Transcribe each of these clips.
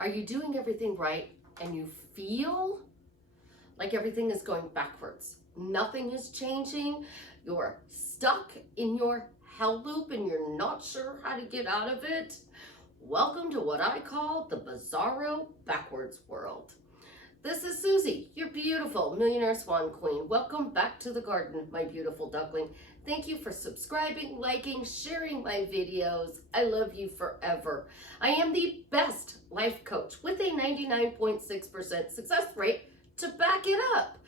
Are you doing everything right and you feel like everything is going backwards? Nothing is changing. You're stuck in your hell loop and you're not sure how to get out of it. Welcome to what I call the bizarro backwards world. This is Susie, your beautiful millionaire swan queen. Welcome back to the garden, my beautiful duckling. Thank you for subscribing, liking, sharing my videos. I love you forever. I am the best life coach with a 99.6% success rate to back it up.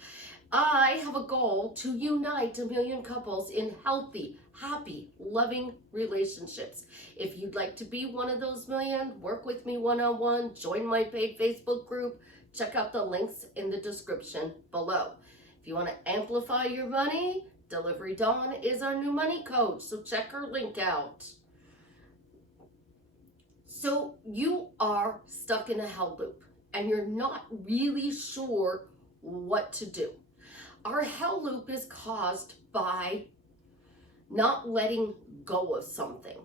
I have a goal to unite 1 million couples in healthy, happy, loving relationships. If you'd like to be one of those million, work with me one-on-one, join my paid Facebook group, check out the links in the description below. If you want to amplify your money, Delivery Dawn is our new money coach, so check her link out. So you are stuck in a hell loop and you're not really sure what to do. Our hell loop is caused by not letting go of something.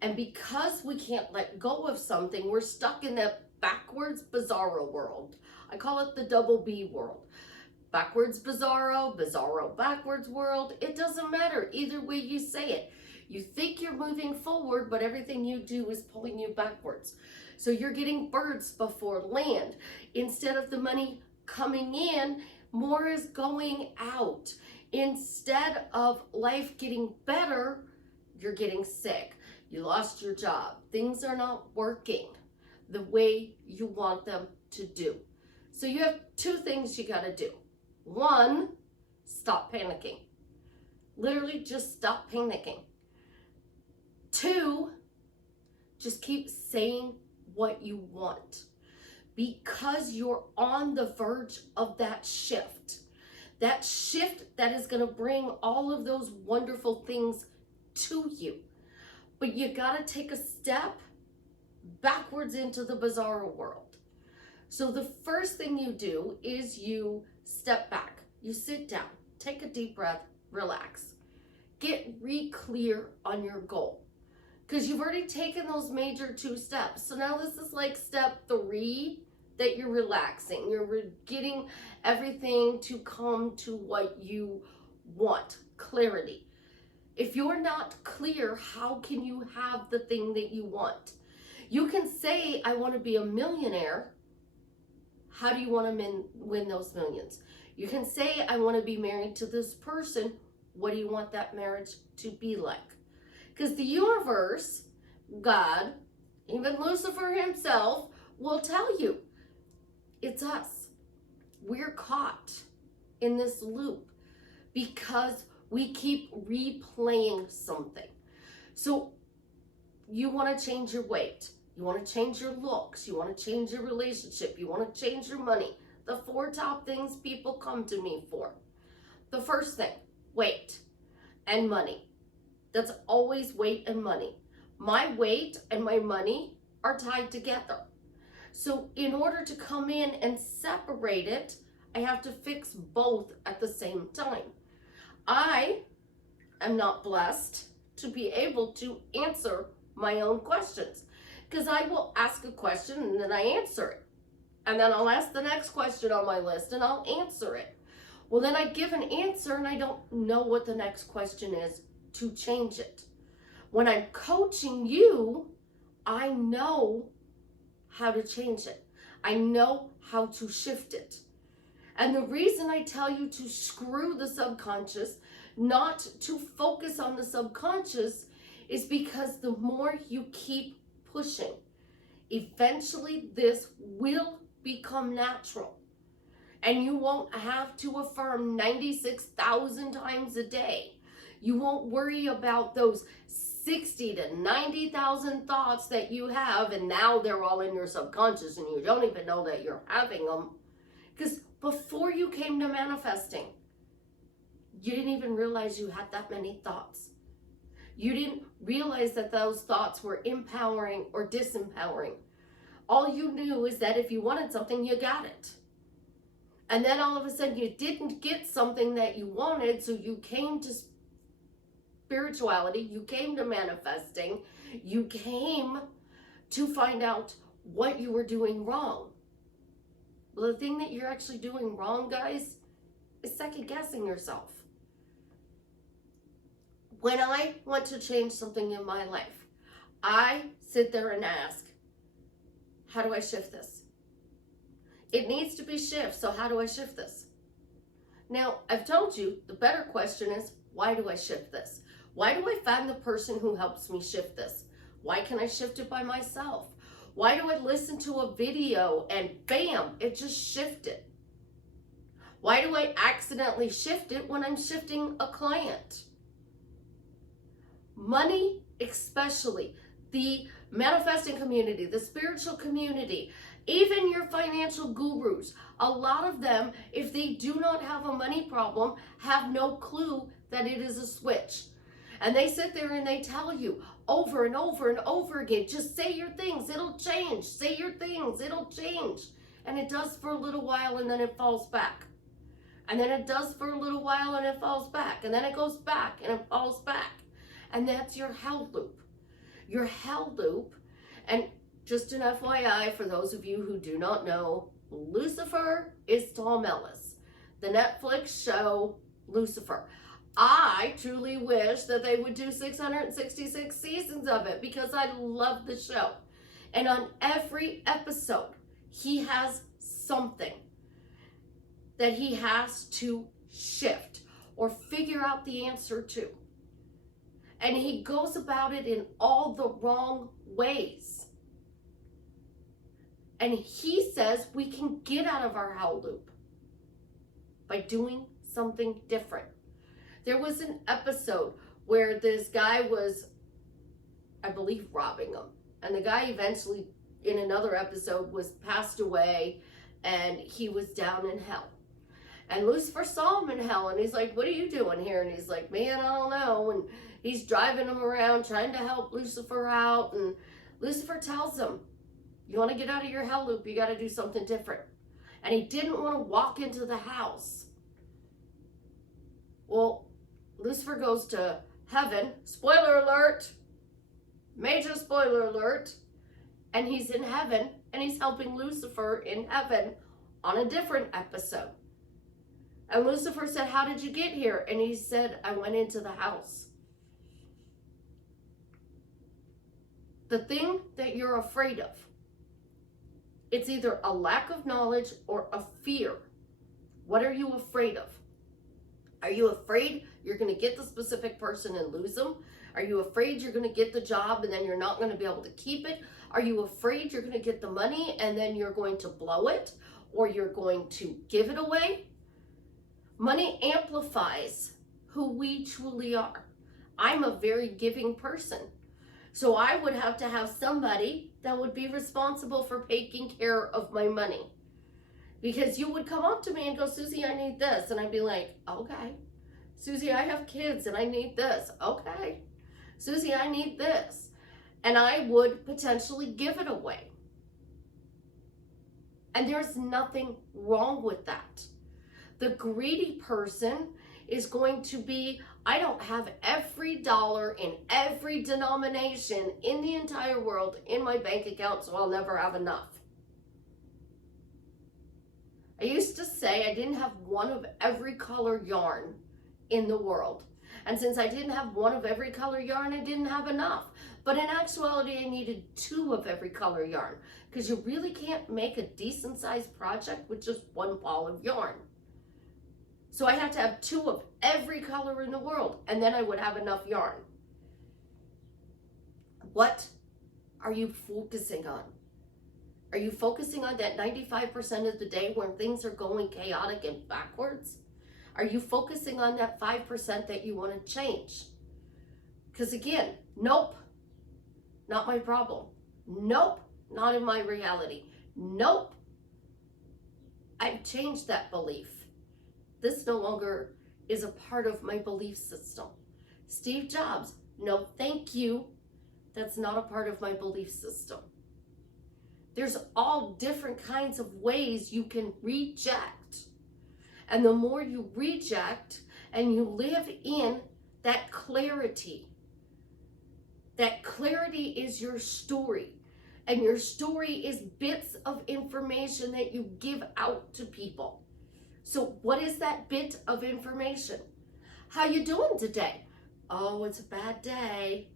And because we can't let go of something, we're stuck in that backwards bizarro world. I call it the double B world. Backwards bizarro, bizarro backwards world. It doesn't matter either way you say it. You think you're moving forward, but everything you do is pulling you backwards. So you're getting birds before land. Instead of the money coming in, more is going out. Instead of life getting better, you're getting sick. You lost your job. Things are not working the way you want them to do. So you have two things you got to do. One, stop panicking. Literally just stop panicking. Two, just keep saying what you want, because you're on the verge of that shift that is going to bring all of those wonderful things to you. But you got to take a step backwards into the bizarro world. So the first thing you do is you step back, you sit down, take a deep breath, relax, get re-clear on your goal. Because you've already taken those major 2 steps. So now this is like step 3 that you're relaxing. You're getting everything to come to what you want, clarity. If you're not clear, how can you have the thing that you want? You can say, I want to be a millionaire. How do you want to win those millions? You can say, I want to be married to this person. What do you want that marriage to be like? Because the universe, God, even Lucifer himself, will tell you, it's us. We're caught in this loop because we keep replaying something. So you want to change your weight. You want to change your looks. You want to change your relationship. You want to change your money. The 4 top things people come to me for. The first thing, weight and money. That's always weight and money. My weight and my money are tied together. So in order to come in and separate it, I have to fix both at the same time. I am not blessed to be able to answer my own questions, because I will ask a question and then I answer it. And then I'll ask the next question on my list and I'll answer it. Well, then I give an answer and I don't know what the next question is to change it. When I'm coaching you, I know how to change it. I know how to shift it. And the reason I tell you to screw the subconscious, not to focus on the subconscious, is because the more you keep pushing, eventually this will become natural. And you won't have to affirm 96,000 times a day. You won't worry about those 60 to 90,000 thoughts that you have, and now they're all in your subconscious and you don't even know that you're having them. Because before you came to manifesting, you didn't even realize you had that many thoughts. You didn't realize that those thoughts were empowering or disempowering. All you knew is that if you wanted something, you got it. And then all of a sudden you didn't get something that you wanted, so you came to spirituality, you came to manifesting, you came to find out what you were doing wrong. Well, the thing that you're actually doing wrong, guys, is second guessing yourself. When I want to change something in my life, I sit there and ask, how do I shift this? It needs to be shift, so how do I shift this? Now, I've told you, the better question is, why do I shift this? Why do I find the person who helps me shift this? Why can I shift it by myself? Why do I listen to a video and bam, it just shifted? Why do I accidentally shift it when I'm shifting a client? Money, especially, the manifesting community, the spiritual community, even your financial gurus, a lot of them, if they do not have a money problem, have no clue that it is a switch. And they sit there and they tell you over and over and over again, just say your things, it'll change. Say your things, it'll change. And it does for a little while and then it falls back. And then it does for a little while and it falls back. And then it goes back and it falls back. And that's your hell loop. Your hell loop. And just an FYI, for those of you who do not know, Lucifer is Tom Ellis, the Netflix show Lucifer. I truly wish that they would do 666 seasons of it because I love the show. And on every episode, he has something that he has to shift or figure out the answer to. And he goes about it in all the wrong ways. And he says we can get out of our hell loop by doing something different. There was an episode where this guy was, I believe, robbing him. And the guy eventually, in another episode, was passed away and he was down in hell. And Lucifer saw him in hell and he's like, what are you doing here? And he's like, man, I don't know. And he's driving him around trying to help Lucifer out. And Lucifer tells him, you want to get out of your hell loop, you got to do something different. And he didn't want to walk into the house. Well, Lucifer goes to heaven. Spoiler alert. Major spoiler alert. And he's in heaven and he's helping Lucifer in heaven on a different episode. And Lucifer said, how did you get here? And he said, I went into the house. The thing that you're afraid of, it's either a lack of knowledge or a fear. What are you afraid of? Are you afraid you're going to get the specific person and lose them? Are you afraid you're going to get the job and then you're not going to be able to keep it? Are you afraid you're going to get the money and then you're going to blow it or you're going to give it away? Money amplifies who we truly are. I'm a very giving person. So I would have to have somebody that would be responsible for taking care of my money. Because you would come up to me and go, Susie, I need this. And I'd be like, okay. Susie, I have kids and I need this. Okay. Susie, I need this. And I would potentially give it away. And there's nothing wrong with that. The greedy person is going to be, I don't have every dollar in every denomination in the entire world in my bank account, so I'll never have enough. I used to say I didn't have one of every color yarn in the world. And since I didn't have one of every color yarn, I didn't have enough. But in actuality, I needed two of every color yarn because you really can't make a decent sized project with just one ball of yarn. So I had to have two of every color in the world, and then I would have enough yarn. What are you focusing on? Are you focusing on that 95% of the day when things are going chaotic and backwards? Are you focusing on that 5% that you want to change? Because again, nope, not my problem. Nope, not in my reality. Nope, I've changed that belief. This no longer is a part of my belief system. Steve Jobs, no thank you. That's not a part of my belief system. There's all different kinds of ways you can reject. And the more you reject and you live in that clarity is your story. And your story is bits of information that you give out to people. So what is that bit of information? How you doing today? Oh, it's a bad day.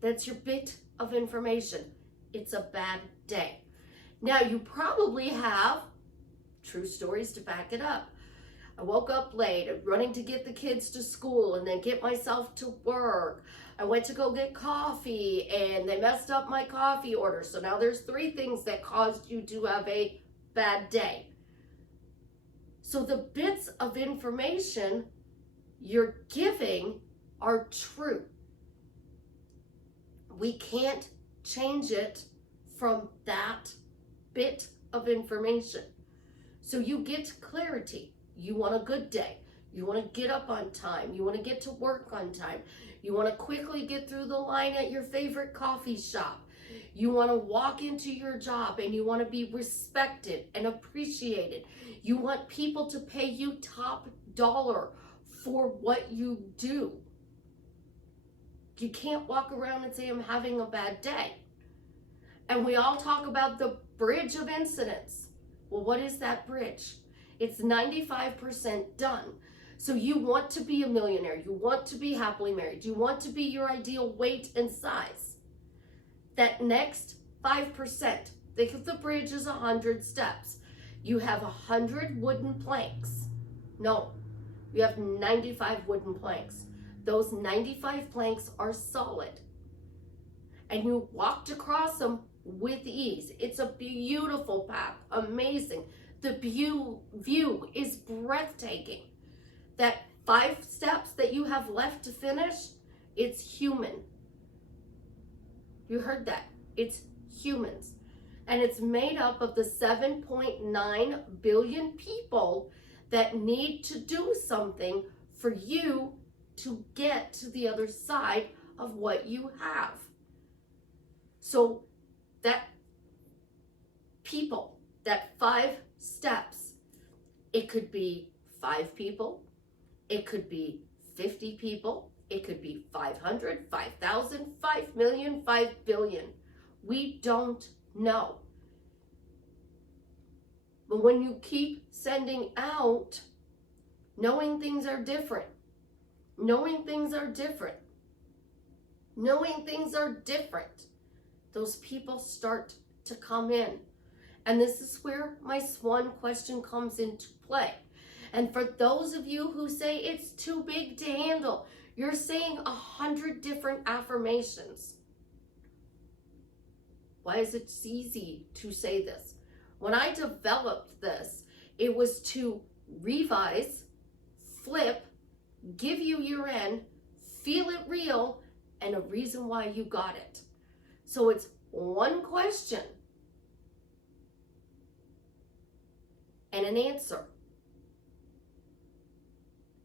That's your bit of information. It's a bad day. Now, you probably have true stories to back it up. I woke up late, running to get the kids to school and then get myself to work. I went to go get coffee and they messed up my coffee order. So now there's 3 things that caused you to have a bad day. So the bits of information you're giving are true. We can't change it from that bit of information. So you get clarity. You want a good day. You want to get up on time. You want to get to work on time. You want to quickly get through the line at your favorite coffee shop. You want to walk into your job and you want to be respected and appreciated. You want people to pay you top dollar for what you do. You can't walk around and say, I'm having a bad day. And we all talk about the bridge of incidents. Well, what is that bridge? It's 95% done. So you want to be a millionaire. You want to be happily married. You want to be your ideal weight and size. That next 5%, think of the bridge as 100 steps. You have 100 wooden planks. No, you have 95 wooden planks. Those 95 planks are solid. And you walked across them with ease. It's a beautiful path, amazing. The view is breathtaking. That 5 steps that you have left to finish, it's human. You heard that. It's humans. And it's made up of the 7.9 billion people that need to do something for you to get to the other side of what you have. So that people, that 5 steps, it could be 5 people, it could be 50 people, it could be 500, 5,000, 5 million, 5 billion. We don't know. But when you keep sending out, knowing things are different, knowing things are different, knowing things are different, those people start to come in. And this is where my SWAN question comes into play. And for those of you who say it's too big to handle, you're saying 100 different affirmations. Why is it easy to say this? When I developed this, it was to revise, flip, give you your end, feel it real, and a reason why you got it. So it's one question and an answer.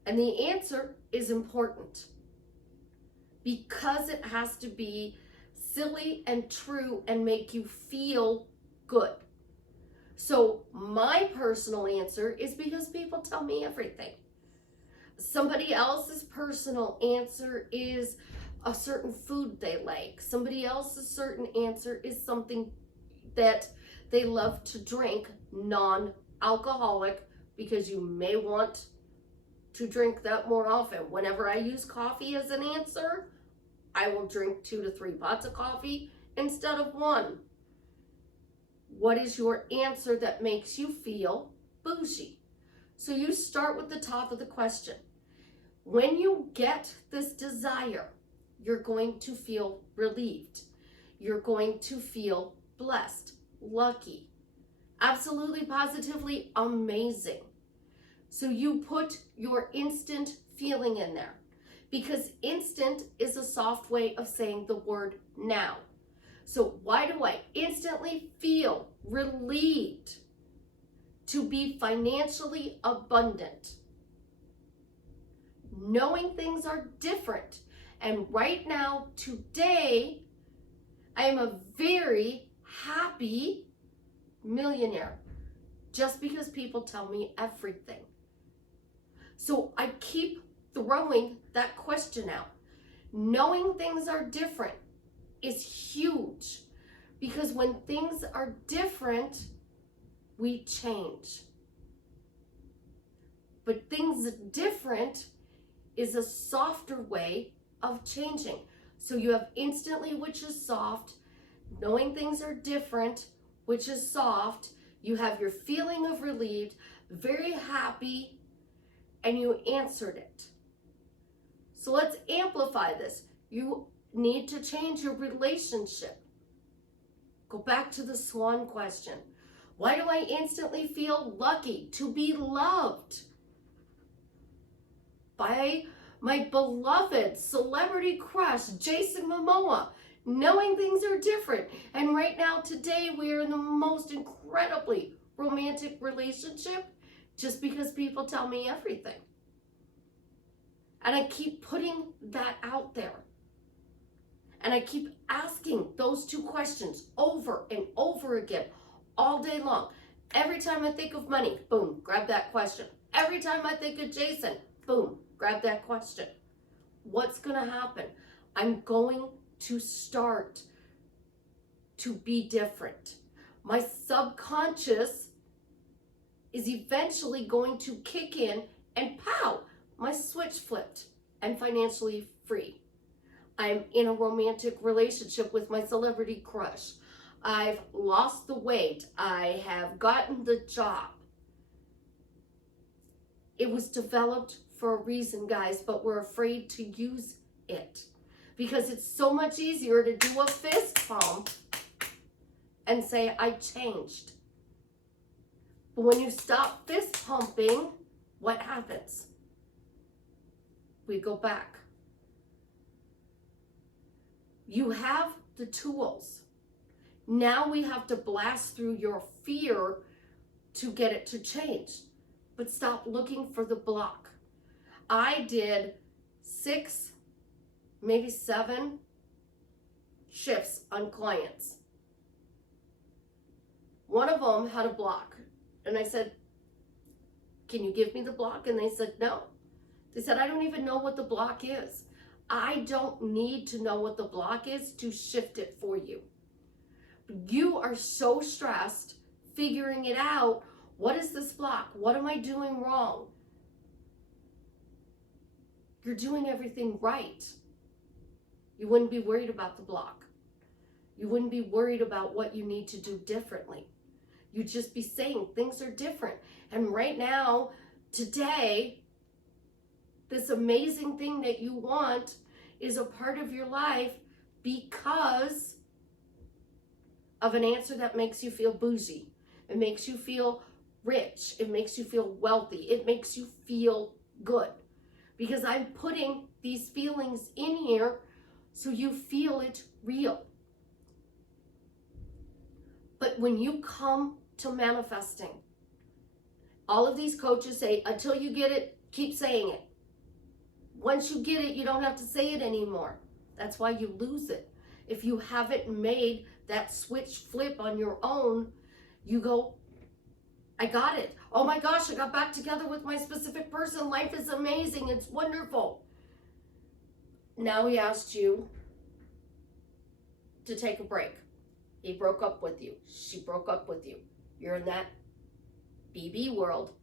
And the answer is important because it has to be silly and true and make you feel good. So my personal answer is because people tell me everything. Somebody else's personal answer is a certain food they like. Somebody else's certain answer is something that they love to drink, non-alcoholic, because you may want to drink that more often. Whenever I use coffee as an answer, I will drink 2 to 3 pots of coffee instead of 1. What is your answer that makes you feel bougie? So you start with the top of the question. When you get this desire, you're going to feel relieved. You're going to feel blessed, lucky, absolutely, positively amazing. So you put your instant feeling in there because instant is a soft way of saying the word now. So why do I instantly feel relieved to be financially abundant? Knowing things are different. And right now, today, I am a very happy millionaire just because people tell me everything. So I keep throwing that question out. Knowing things are different is huge Because when things are different, we change. But things different is a softer way of changing. So you have instantly, which is soft, knowing things are different, which is soft. You have your feeling of relieved, very happy, and you answered it. So let's amplify this. You need to change your relationship. Go back to the swan question. Why do I instantly feel lucky to be loved by my beloved celebrity crush, Jason Momoa, knowing things are different? And right now, today, we are in the most incredibly romantic relationship just because people tell me everything. And I keep putting that out there. And I keep asking those two questions over and over again, all day long. Every time I think of money, boom, grab that question. Every time I think of Jason, boom, grab that question. What's going to happen? I'm going to start to be different. My subconscious is eventually going to kick in and pow, my switch flipped and financially free. I'm in a romantic relationship with my celebrity crush. I've lost the weight. I have gotten the job. It was developed for a reason, guys, but we're afraid to use it because it's so much easier to do a fist pump and say, I changed. But when you stop fist pumping, what happens? We go back. You have the tools. Now we have to blast through your fear to get it to change. But stop looking for the block. I did 6, maybe 7 shifts on clients. One of them had a block. And I said, can you give me the block? And they said, no. They said, I don't even know what the block is. I don't need to know what the block is to shift it for you. You are so stressed figuring it out. What is this block? What am I doing wrong? You're doing everything right. You wouldn't be worried about the block. You wouldn't be worried about what you need to do differently. You'd just be saying things are different. And right now, today, this amazing thing that you want is a part of your life because of an answer that makes you feel bougie. It makes you feel rich. It makes you feel wealthy. It makes you feel good. Because I'm putting these feelings in here so you feel it real. But when you come to manifesting, all of these coaches say, until you get it, keep saying it. Once you get it, you don't have to say it anymore. That's why you lose it. If you haven't made that switch flip on your own, you go, I got it. Oh my gosh, I got back together with my specific person. Life is amazing. It's wonderful. Now he asked you to take a break. He broke up with you. She broke up with you. You're in that BB world.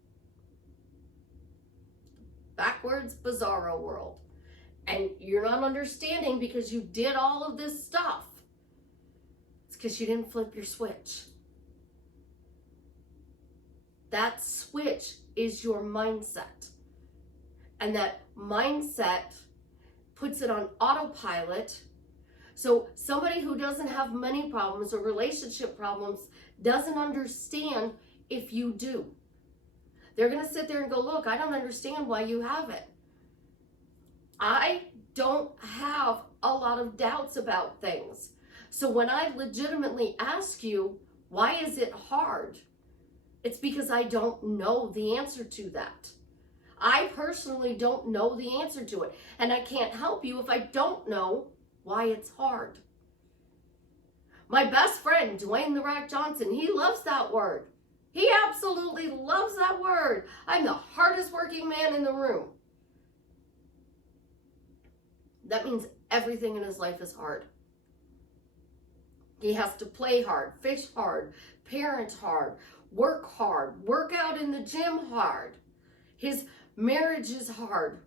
Backwards, bizarro world. And you're not understanding because you did all of this stuff. It's because you didn't flip your switch. That switch is your mindset. And that mindset puts it on autopilot. So somebody who doesn't have money problems or relationship problems doesn't understand if you do. They're going to sit there and go, look, I don't understand why you have it. I don't have a lot of doubts about things. So when I legitimately ask you, why is it hard? It's because I don't know the answer to that. I personally don't know the answer to it. And I can't help you if I don't know why it's hard. My best friend, Dwayne "The Rock" Johnson, he loves that word. He absolutely loves that word. I'm the hardest working man in the room. That means everything in his life is hard. He has to play hard, fish hard, parent hard, work out in the gym hard. His marriage is hard.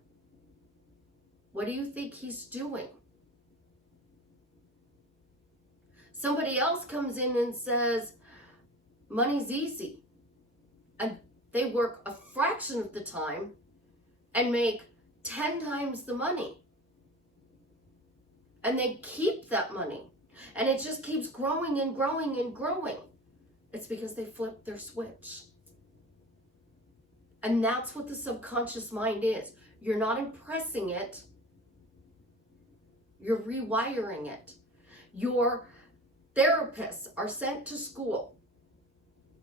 What do you think he's doing? Somebody else comes in and says, money's easy. And they work a fraction of the time and make 10 times the money. And they keep that money. And it just keeps growing and growing and growing. It's because they flipped their switch. And that's what the subconscious mind is. You're not impressing it. You're rewiring it. Your therapists are sent to school.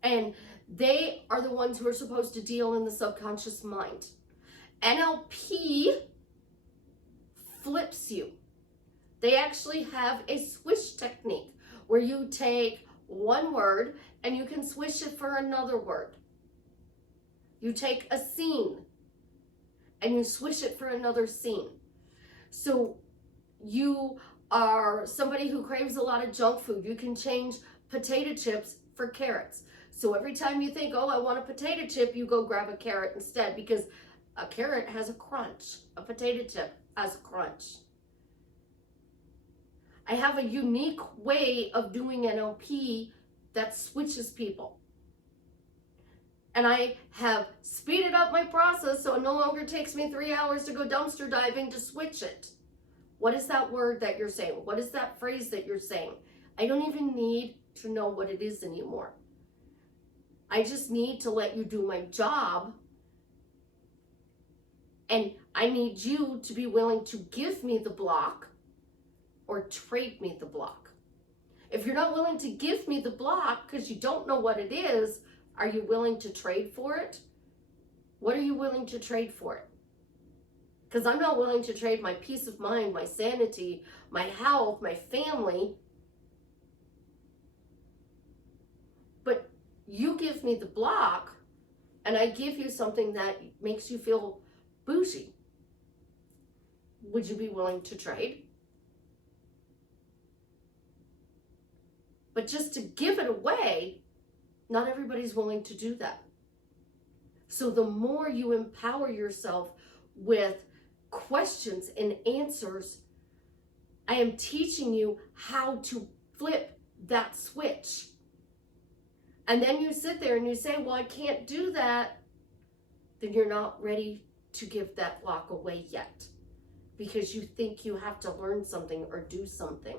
And they are the ones who are supposed to deal in the subconscious mind. NLP flips you. They actually have a swish technique where you take one word and you can swish it for another word. You take a scene and you swish it for another scene. So you are somebody who craves a lot of junk food. You can change potato chips for carrots. So every time you think, oh, I want a potato chip, you go grab a carrot instead, because a carrot has a crunch. A potato chip has a crunch. I have a unique way of doing NLP that switches people. And I have speeded up my process so it no longer takes me 3 hours to go dumpster diving to switch it. What is that word that you're saying? What is that phrase that you're saying? I don't even need to know what it is anymore. I just need to let you do my job. And I need you to be willing to give me the block or trade me the block. If you're not willing to give me the block because you don't know what it is, are you willing to trade for it? What are you willing to trade for it? Because I'm not willing to trade my peace of mind, my sanity, my health, my family. But you give me the block and I give you something that makes you feel bougie. Would you be willing to trade? But just to give it away, not everybody's willing to do that. So the more you empower yourself with questions and answers, I am teaching you how to flip that switch. And then you sit there and you say, well, I can't do that. Then you're not ready to give that block away yet, because you think you have to learn something or do something.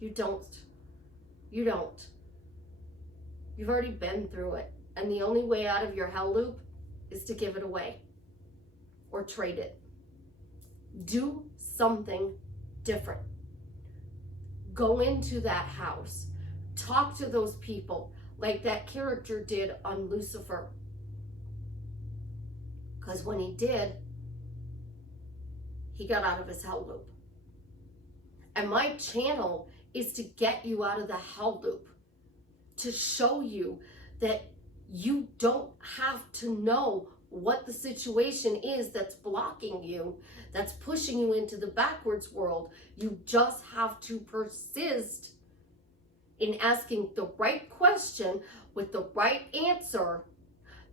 You don't. You don't. You've already been through it. And the only way out of your hell loop is to give it away or trade it. Do something different. Go into that house. Talk to those people like that character did on Lucifer. Because when he did, he got out of his hell loop. And my channel is to get you out of the hell loop, to show you that you don't have to know what the situation is that's blocking you, that's pushing you into the backwards world. You just have to persist in asking the right question with the right answer,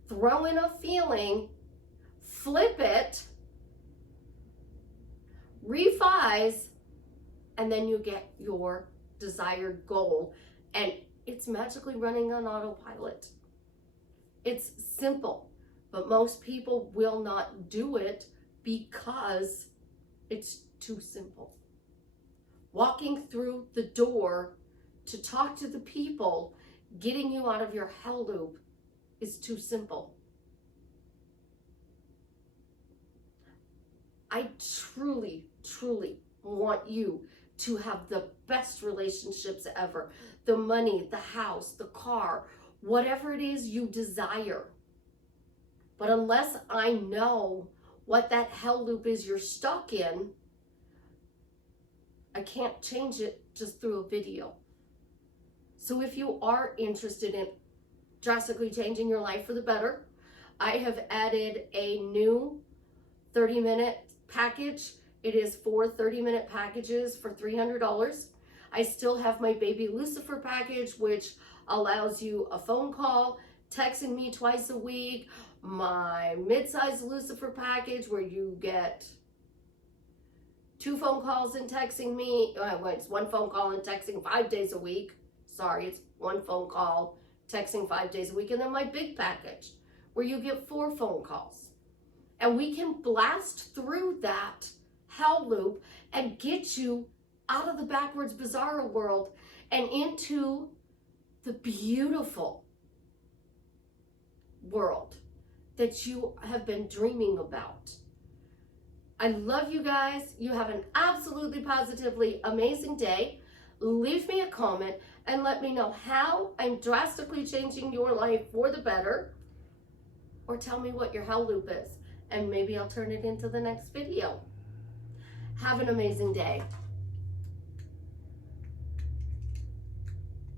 throw in a feeling, flip it, revise, and then you get your desired goal. And it's magically running on autopilot. It's simple, but most people will not do it because it's too simple. Walking through the door to talk to the people, getting you out of your hell loop is too simple. I truly, truly want you to have the best relationships ever. The money, the house, the car, whatever it is you desire. But unless I know what that hell loop is you're stuck in, I can't change it just through a video. So if you are interested in drastically changing your life for the better, I have added a new 30-minute package. It is 4 30-minute packages for $300. I still have my Baby Lucifer package, which allows you a phone call, texting me twice a week, my mid-size Lucifer package where you get 2 phone calls and texting me. Well, it's 1 phone call and texting 5 days a week. Sorry, it's 1 phone call, texting 5 days a week. And then my big package where you get 4 phone calls. And we can blast through that hell loop and get you out of the backwards bizarro world and into the beautiful world that you have been dreaming about. I love you guys. You have an absolutely positively amazing day. Leave me a comment and let me know how I'm drastically changing your life for the better, or tell me what your hell loop is and maybe I'll turn it into the next video. Have an amazing day.